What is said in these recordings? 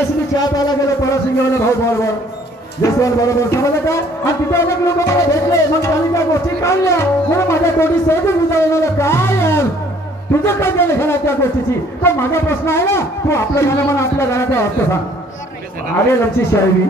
मी चहा प्यायला गेलो परत सिंगेवाला भाऊ बरोबर जसवाल बरोबर समजलं काय आणि तिथे अनेक लोक मला भेटले मग त्यांनी त्या गोष्टी काढल्या म्हणून माझ्या तोंडी सहज विचारलं काय यार तुझं काय केलं घेणार त्या गोष्टीची तर माझा प्रश्न आहे ना तू आपलं गाणं म्हणा आपल्या गाण्याचा अर्थ सांग अरे लक्षी शायरी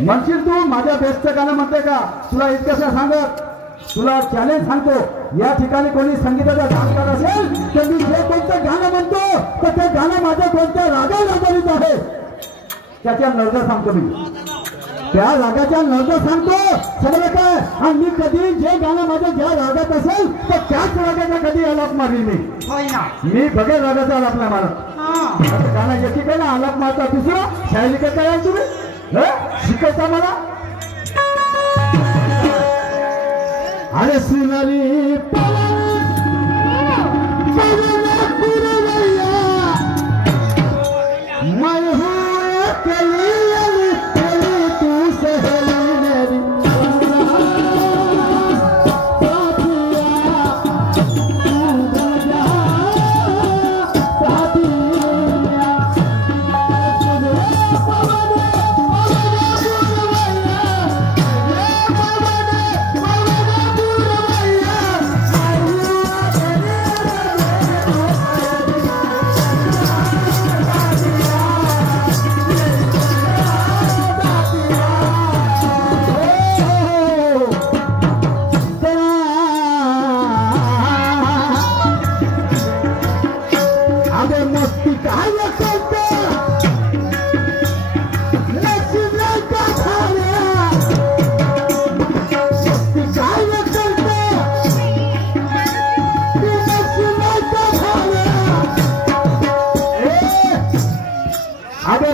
म्हणशील तू माझ्या बेस्टचं गाणं म्हणते का तुला इतकंसं सांगत तुला चॅलेंज सांगतो या ठिकाणी कोणी संगीताचा जाणकार असेल तर मी जे कोणतं गाणं म्हणतो तर ते गाणं माझ्या कोणत्या रागाला आधारित आहे त्याच्या नर्द सांगतो मी त्या रागाच्या नर्द सांगतो समजलं काय आणि मी कधी जे गाणं माझ्या ज्या रागात असेल तर त्याच रागाचा कधी आलाप मारली मी बघेल रागाचा आलाप नाही मारत गाणं याची काय ना आलाप मारता दुसरं शायरी करता याल तुम्ही शिकवता मला अरे सुनारी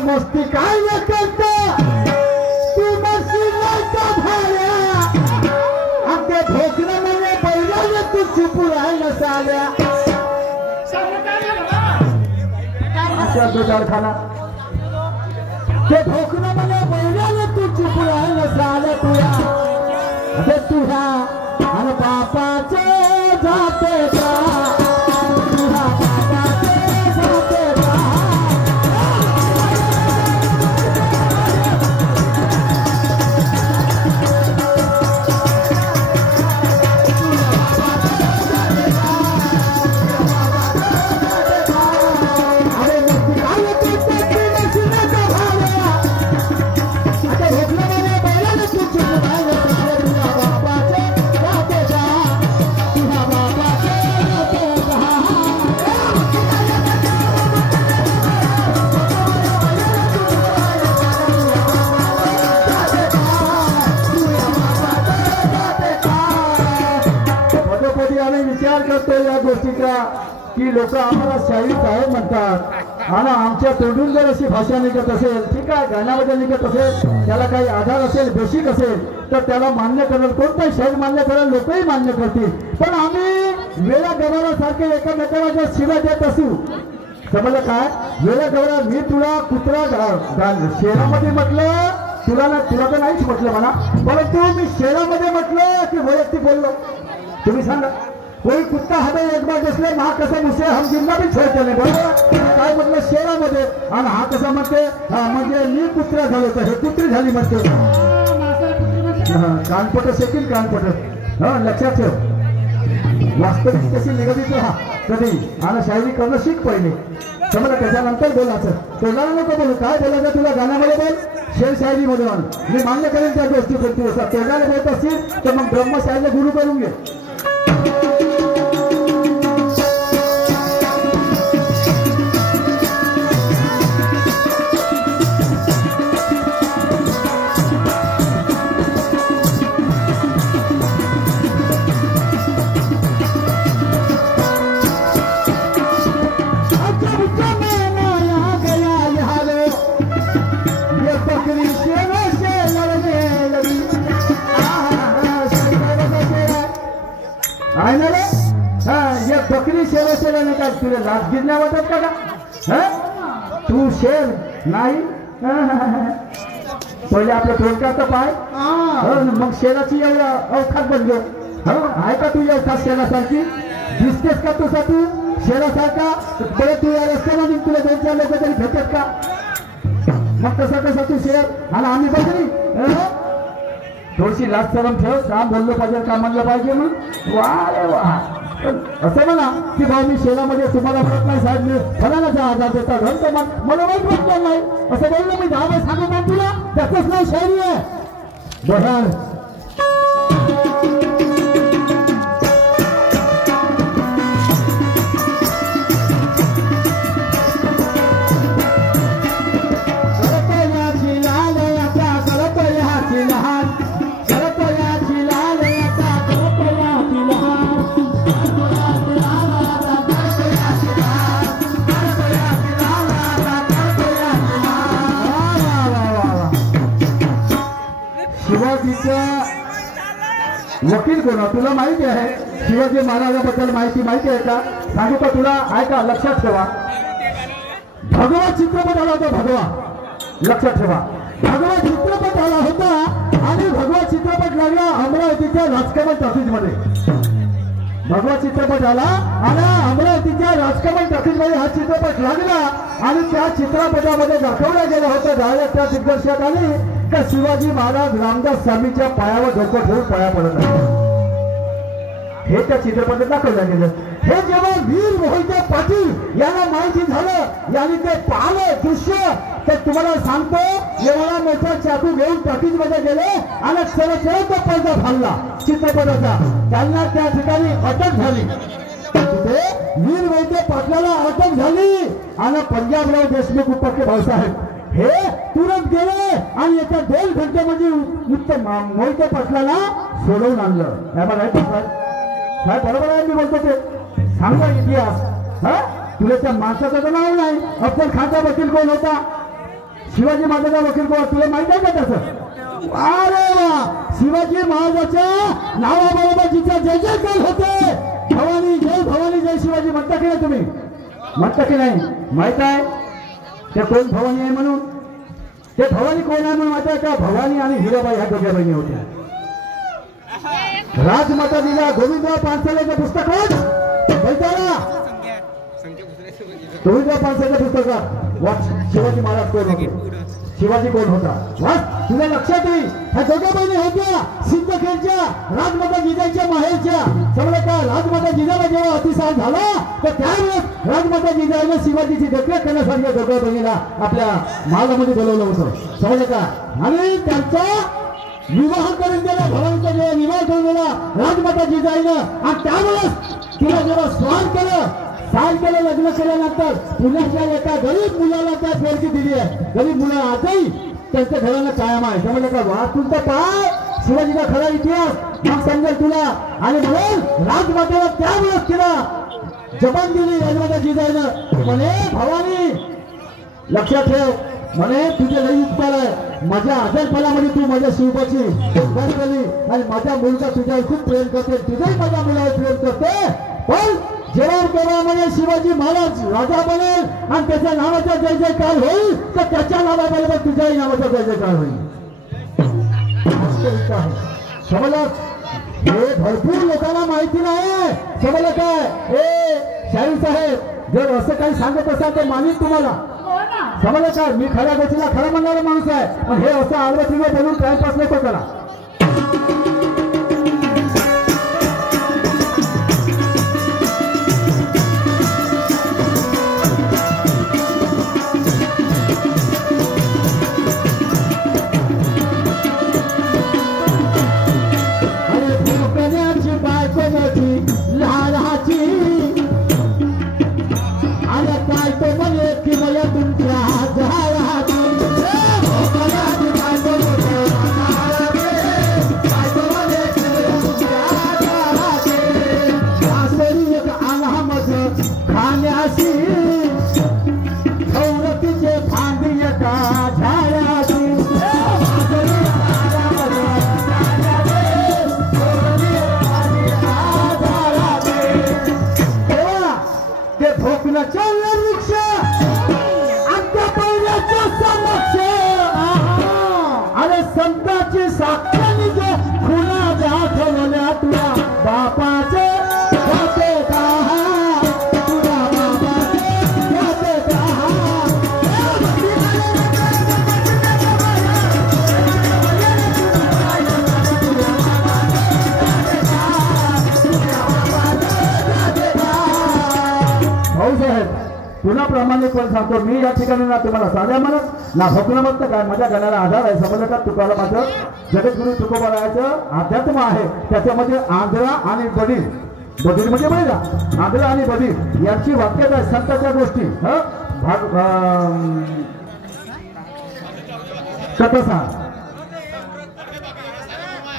मस्ती काय न करता तू मस्ती नाही भाड्या अगदी भोकणं म्हणजे पहिल्याने तू चुप राहायला साल्या कारखाना ते भोकणं म्हणजे पहिल्याने तू चुप राहायला साल्या तुला अरे तुझ्या आणि बापाचे जाते का या गोष्टीचा की लोक आम्हाला शाहीर साहेब म्हणतात आणि आमच्या तोंडून जर अशी भाषा निघत असेल ठीक आहे गाण्यामध्ये निघत असेल त्याला काही आधार असेल बेसिक असेल तर त्याला मान्य करेल कोणताही शाहीर मान्य करेल लोकही मान्य करतील पण आम्ही वेळा गवारासारखे एकमेकाला जर शिव्या देत असू समजलं काय वेळा गवारा मी तुला कुत्रा शेरामध्ये म्हटलं तुला तर नाहीच म्हटलं म्हणा परंतु मी शेरामध्ये म्हटलं की वैयक्तिक बोललो तुम्ही सांगा कोई कुत्ता हमें एक बार दिसले हा कसा मुसे हम जिंदा भी छोड़ते नाही बरोबर काय म्हटलं शेरामध्ये आणि हा कसा म्हणते म्हणजे मी कुत्रा झालो तर हे कुत्री झाली म्हणते कानपट शेकील कानपट लक्षात ठेव वास्तविक कशी निगडीत राहा कधी आणि शायरी करणं शिक पहिले समजा त्याच्यानंतर बोलायचं तोंडाला नको बोलू काय बोलायचं तुला गाण्यामध्ये बोल शेर शायरी मध्ये मी मान्य करेन त्या गोष्टी करतो तोंडाला बोलत असतील तर मग ब्रह्मशाहीला गुरु करून घे आहे ना रे? हा, या बकरी शेरा शेरा नाही का तुला लाच गिरण्या वाटत का? हा, तू शेर नाही. पहिले आपलं थोडक्यात पाय, मग शेराची एवढा अवखात बनलो. आहे का तुझ्या अवखात शेरासारखी? दिसतेस का तुझा तू शेरासारखा? बरं तू या रस्त्यामध्ये तुला 2-4 लोक तरी भेटत का? मग कसा तू शेर आणि आम्ही बकरी? थोडीशी लाज शरम ठेव. काम बोललं पाहिजे, काम म्हणलं पाहिजे. मग वा रे वा, असं म्हणा की भाऊ मी शेरामध्ये तुम्हाला म्हणत नाही साहेब, मी फलानाचा आधार देता घर तर मला वाईट वाटलं नाही असं बोललं. मी 10 वेळेस सांगू मग तुला त्याचंच नाव शायरी आहे. बघा वकील कोण तुला माहिती आहे? शिवाजी महाराजांबद्दल माहिती आहे का? सांगू का तुला? ऐका, लक्षात ठेवा. भगवा चित्रपट आला होता. भगवा, लक्षात ठेवा. भगवा चित्रपट आला होता आणि भगवा चित्रपट लागला अमरावतीच्या राजकमल टॉकीज मध्ये. भगवा चित्रपट आला आणि अमरावतीच्या राजकमल टॉकीज मध्ये हा चित्रपट लागला आणि त्या चित्रपटामध्ये दाखवलं गेलं होतं डायरेक्ट त्या दिग्दर्शकाने का शिवाजी महाराज रामदास स्वामीच्या पायावर डोकं ठेवून पाया पडत आहे. हे त्या चित्रपटात दाखवलं गेलं. हे जेव्हा वीर मोहिते पाटील यांना माहिती झालं, यांनी ते पाहिलं दृश्य, ते तुम्हाला सांगतो एवढा मोठा चाकू घेऊन टॉकीज मध्ये गेले आणि चरचरत पडदा फाडला चित्रपटाचा. त्यांना त्या ठिकाणी अटक झाली. वीर मोहिते पाटलाला अटक झाली आणि पंजाबराव देशमुख उपके भाऊसाहेब हे तुरंत गेले आणि एका 2 घंट्यामध्ये मोहिते पाटलाला सोडवून आणलं. काय बरोबर आहे मी बोलतो ते? सांगा इतिहास. तुला त्या माणसाचं नाव नाही. अफजल खानचा वकील कोण होता? शिवाजी महाराजांचा वकील कोण? तुला माहित आहे का त्याचं? अरे वा, शिवाजी महाराजांच्या नावाबरोबर जिचा जय जयकार होते, भवानी जय शिवाजी म्हणता की नाही? तुम्ही म्हणता की नाही? माहित आहे ते कोण भवानी आहे म्हणून? ते भवानी कोण आहे म्हणून माहिती आहे का? भवानी आणि हिराबाई ह्या दोघ्या बहिणी होत्या. राजमाता दिला गोविंदराव पानसरेचं पुस्तक गोविंदराव पानसरेच्या पुस्तकात वाच शिवाजी महाराज कोण होते, शिवाजी कोण होता. वाच, तुला लक्षात येईल. ह्या दोघ्या बहिणी होत्या सिद्धखेडच्या राजमाता जिजाईच्या माहेरच्या. समजलं का? राजमाता जिजाला जेव्हा अतिसार झाला तर त्यावेळेस राजमाता जिजाईने शिवाजीची देखरेख करण्यासाठी दोघ्या बहिणीला आपल्या महालामध्ये बोलवलं होतं. समजलं का? आणि त्यांचा विवाह करून दिला. भवानीचा जेव्हा विवाह करून दिला राजमाता जिजाईनं, आणि त्यावेळेस तिला जेव्हा स्वान केलं लग्न केल्यानंतर पुण्याच्या एका गरीब मुलाला त्या पोरगी दिली आहे. गरीब मुलं आजही त्यांच्या घराला कायम आहे. समजलं का? वाचूनचा पाय शिवाजीचा खरा इतिहास मग समजेल तुला. आणि म्हणून राजमातेला त्यावेळेस तिला जबान दिली राजमाता जिजाईनं. म्हणे भवानी लक्षात ठेव, म्हणे तुझे लई उपकार आहे. माझ्या आजारपणामध्ये तू माझ्या शिवबाची उपकार केली आणि माझा मुलगा तुझ्यावर खूप प्रेम करते, तुझंही माझ्या मुलावर प्रेम करते. पण जेव्हा म्हणे शिवाजी महाराज राजा बनेल आणि त्याच्या नावाचा जय जयकार होईल तर त्याच्या नावाबरोबर तुझ्याही नावाचा जय जयकार होईल. समजलं? हे भरपूर लोकांना माहिती नाही. समजलं काय? हे शाहीर साहेब जर असं काही सांगत असाल तर मानित तुम्हाला. समजलं काय? मी खऱ्या गोष्टीला खरं म्हणणारा माणूस आहे. पण हे असं आडवतीने बोलून टाइमपास नको करा. तुमच्या आहेत पुन्हा प्रामाणिकपणे सांगतो मी या ठिकाणी ना तुम्हाला साध्या म्हणत ना भोकणं म्हणतं काय माझ्या गाण्याला आधार आहे समजलं का तुकाला माझं जगद्गुरु तुकोबारायाचं अध्यात्म आहे त्याच्यामध्ये आंधळा आणि बडील बधीर म्हणजे महिला आंधळा आणि बधीर यांची वाक्यता आहे संतांच्या गोष्टी कथा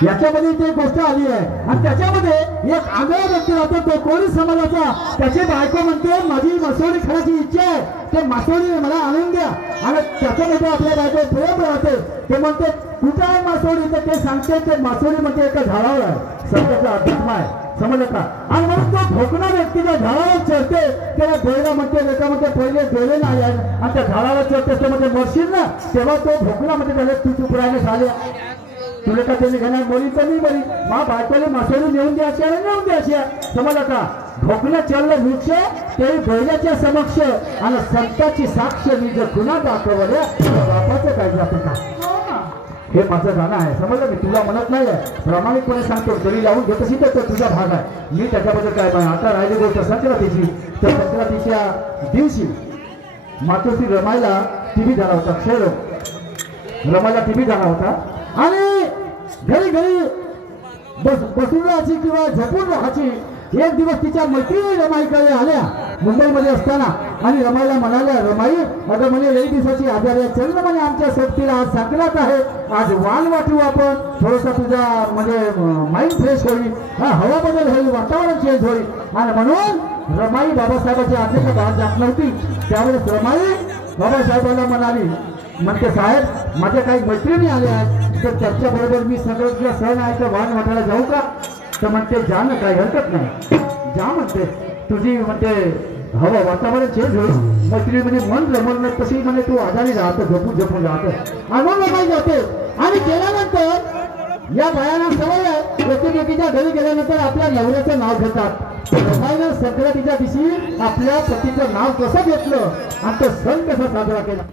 याच्यामध्ये ते गोष्ट आली आहे आणि त्याच्यामध्ये एक आंधळा व्यक्ती राहतो तो कोणी समाजाचा त्याची बायको म्हणते माझी मासोळी खाण्याची इच्छा आहे ते मासोळी मला आणून द्या आणि त्याच्यामध्ये आपल्या बायको प्रेम राहते ते म्हणते कुठं आहे मासोळी तर ते सांगते ते मासोळी म्हणजे एका झाडावर आहे सत्याचा अध्यात्म आहे समजलं का आणि म्हणून तो भोकणा व्यक्तीच्या झाडावर चढते त्याला डोळा म्हणते लेखा म्हणते पहिले डोळे नाही आहे आणि त्या झाडावर चढते त्यामध्ये मरशील ना तेव्हा तो भोकणा म्हणजे त्याला तू चुप राहणे झाले तुला का त्यांनी घेणार बोली तर नाही बरी मा बायकोला मासोळी नेऊन द्यायची आणि नेऊन द्यायची समजलं का भोकणं चढलं वृक्ष ते बैलाच्या समक्ष आणि संताची साक्ष मी जर गुन्हा दाखवल्या बापाचं काय जातं का हे माझं गाणं आहे समजलं मी तुला म्हणत नाही आहे प्रामाणिकपणे सांगतो तरी लावून घेत असेल तर तुझा भाग आहे मी त्याच्याबद्दल काय नाही आता राहिली गोष्ट संक्रांतीची तर संक्रांतीच्या दिवशी मातोश्री रमायला टीव्ही झाला होता क्षय रमायला टीव्ही झाला होता आणि घरी घरी बसून राहायची किंवा झोपून राहायची एक दिवस तिच्या मैत्रिणी रमाईकडे आल्या मुंबईमध्ये असताना आणि रमाईला म्हणाल्या रमाई अगं म्हणे लई दिवसाची आजार आहे चल ना म्हणे आमच्या सोबतीला आज संक्रांत आहे आज वाण वाटू आपण थोडासा तुझा म्हणजे माइंड फ्रेश होईल हवा बदल होईल वातावरण चेंज होईल आणि म्हणून रमाई बाबासाहेबांच्या आज्ञेच्या बाहेर जात नव्हती त्यावेळेस रमाई बाबासाहेबांना म्हणाली म्हणते साहेब माझ्या काही मैत्रिणी आल्या आहेत तर त्यांच्याबरोबर मी सगळं सण आहे तर वाण वाटायला जाऊ का तर म्हणते जा ना काही हरकत नाही जा म्हणते तुझी म्हणते हवा वातावरण चेंज होईल मैत्री म्हणजे मन रमण तशी म्हणजे तू आजारी राहतो झोपून राहतो आनंद रमाई जाते आणि गेल्यानंतर या बायांना सवय आहे एकमेकीच्या घरी गेल्यानंतर आपल्या नवऱ्याचं नाव घेतात रमाईनं संक्रांतीच्या दिवशी आपल्या पतीचं नाव कसं घेतलं आणि तो सण कसा साजरा केला